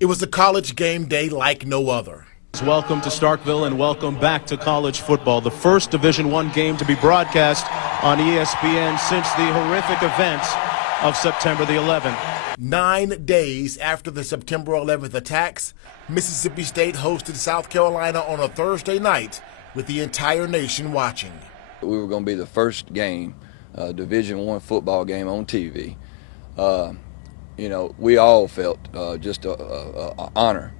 It was a college game day like no other. Welcome to Starkville and welcome back to college football, the first Division I game to be broadcast on ESPN since the horrific events of September the 11th. 9 days after the September 11th attacks, Mississippi State hosted South Carolina on a Thursday night with the entire nation watching. We were going to be the first game, Division I football game on TV. We all felt just an honor.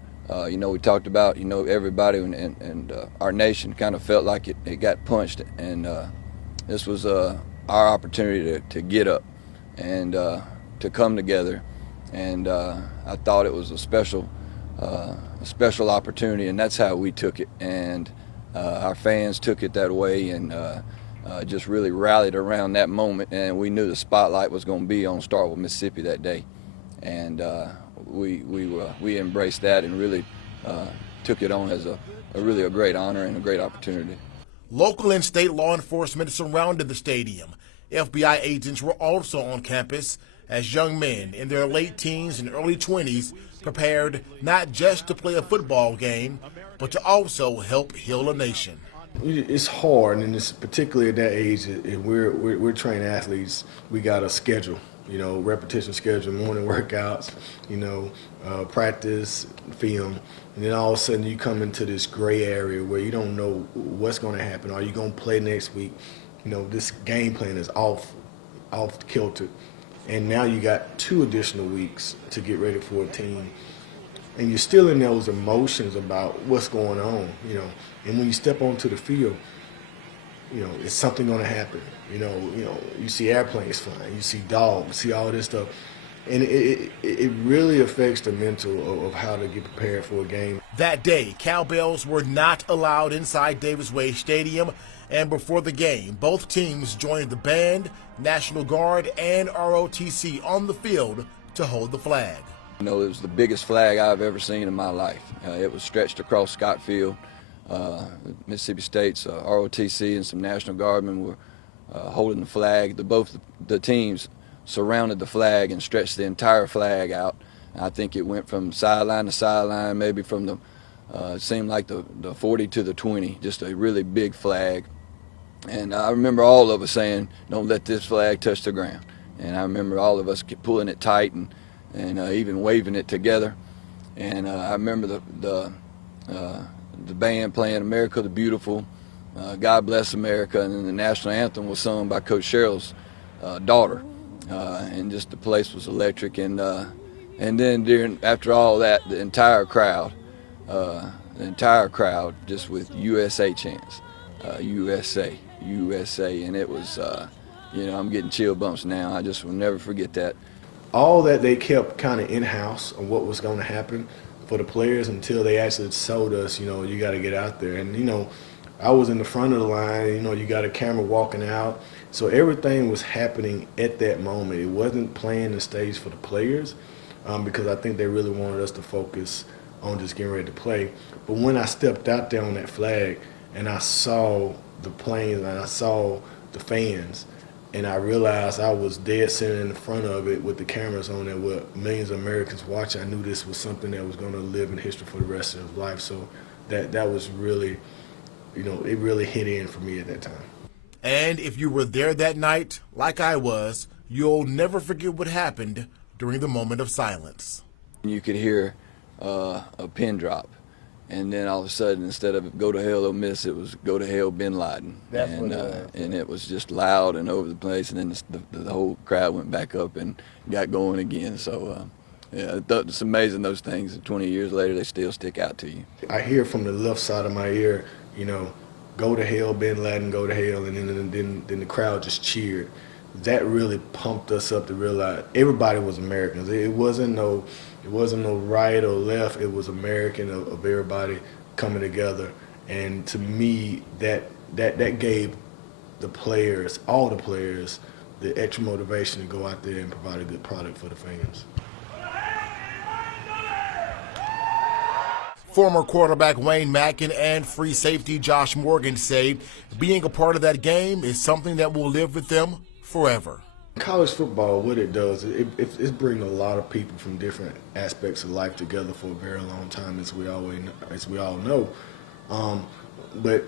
We talked about, everybody and our nation kind of felt like it got punched, and this was our opportunity to get up and to come together. And I thought it was a special opportunity, and that's how we took it. And our fans took it that way, and just really rallied around that moment. And we knew the spotlight was going to be on Starkville, Mississippi that day. And we embraced that and really took it on as a really great honor and a great opportunity. Local and state law enforcement surrounded the stadium. FBI agents were also on campus as young men in their late teens and early 20s prepared not just to play a football game, but to also help heal a nation. It's hard, and it's particularly at that age. We're trained athletes. We got a schedule. Repetition schedule, morning workouts, practice, film, and then all of a sudden you come into this gray area where you don't know what's going to happen. Are you going to play next week? This game plan is off kilter, and now you got 2 additional weeks to get ready for a team, and you're still in those emotions about what's going on, and when you step onto the field, is something going to happen? You see airplanes flying, you see dogs, you see all this stuff. And it really affects the mental of how to get prepared for a game. That day, cowbells were not allowed inside Davis Wade Stadium, and before the game, both teams joined the band, National Guard, and ROTC on the field to hold the flag. It was the biggest flag I've ever seen in my life. It was stretched across Scott Field. Mississippi State's ROTC and some National Guardmen were holding the flag. Both the teams surrounded the flag and stretched the entire flag out. I think it went from sideline to sideline, maybe from the it seemed like the 40 to the 20, just a really big flag. And I remember all of us saying, "Don't let this flag touch the ground." And I remember all of us pulling it tight and even waving it together. And I remember the band playing "America the Beautiful," "God Bless America," and then the national anthem was sung by Coach Sherrill's daughter, and just the place was electric. And then after all that, the entire crowd just with USA chants, USA, USA, and it was, I'm getting chill bumps now. I just will never forget that. All that they kept kind of in-house on what was going to happen for the players until they actually told us, you got to get out there. And, I was in the front of the line, you got a camera walking out. So everything was happening at that moment. It wasn't playing the stage for the players because I think they really wanted us to focus on just getting ready to play. But when I stepped out there on that flag and I saw the planes and I saw the fans, and I realized I was dead center in the front of it with the cameras on there with millions of Americans watching, I knew this was something that was going to live in history for the rest of his life. So that was really, it really hit in for me at that time. And if you were there that night, like I was, you'll never forget what happened during the moment of silence. You could hear a pin drop. And then all of a sudden, instead of "Go to hell, Ole Miss," it was "Go to hell, Bin Laden." And it was just loud and over the place. And then the whole crowd went back up and got going again. So, it's amazing those things. 20 years later, they still stick out to you. I hear from the left side of my ear, "Go to hell, Bin Laden, go to hell," and then the crowd just cheered. That really pumped us up to realize everybody was Americans. It wasn't no right or left. It was American of everybody coming together. And to me, that gave the players, all the players, the extra motivation to go out there and provide a good product for the fans. Former quarterback Wayne Madkin and free safety Josh Morgan say being a part of that game is something that will live with them forever. College football, what it does, it's bringing a lot of people from different aspects of life together for a very long time, as we all know. But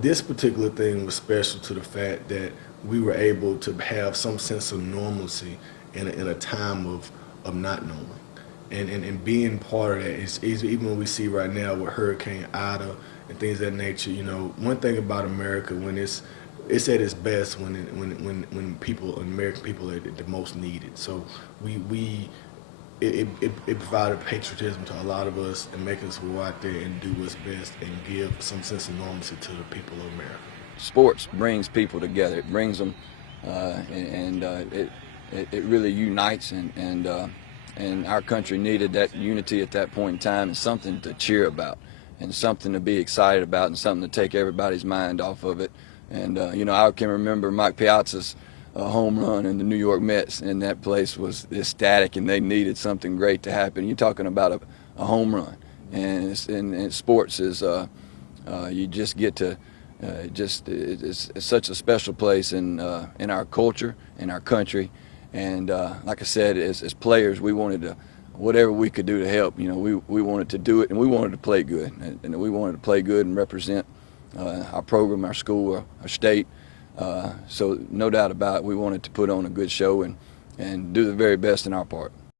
this particular thing was special to the fact that we were able to have some sense of normalcy in a time of not knowing. And being part of that is even when we see right now with Hurricane Ida and things of that nature. You know, one thing about America, when it's at its best when American people are the most needed. So it provided patriotism to a lot of us and make us go out there and do what's best and give some sense of normalcy to the people of America. Sports brings people together. It brings them, it really unites, and our country needed that unity at that point in time, and something to cheer about, and something to be excited about, and something to take everybody's mind off of it. And you know, I can remember Mike Piazza's home run in the New York Mets, and that place was ecstatic, and they needed something great to happen. You're talking about a home run, and sports is you just get to it's such a special place in our culture, in our country, and like I said, as players, we wanted to, whatever we could do to help. You know, we wanted to do it, and we wanted to play good, and we wanted to play good and represent our program, our school, our state. So no doubt about it, we wanted to put on a good show and do the very best in our part.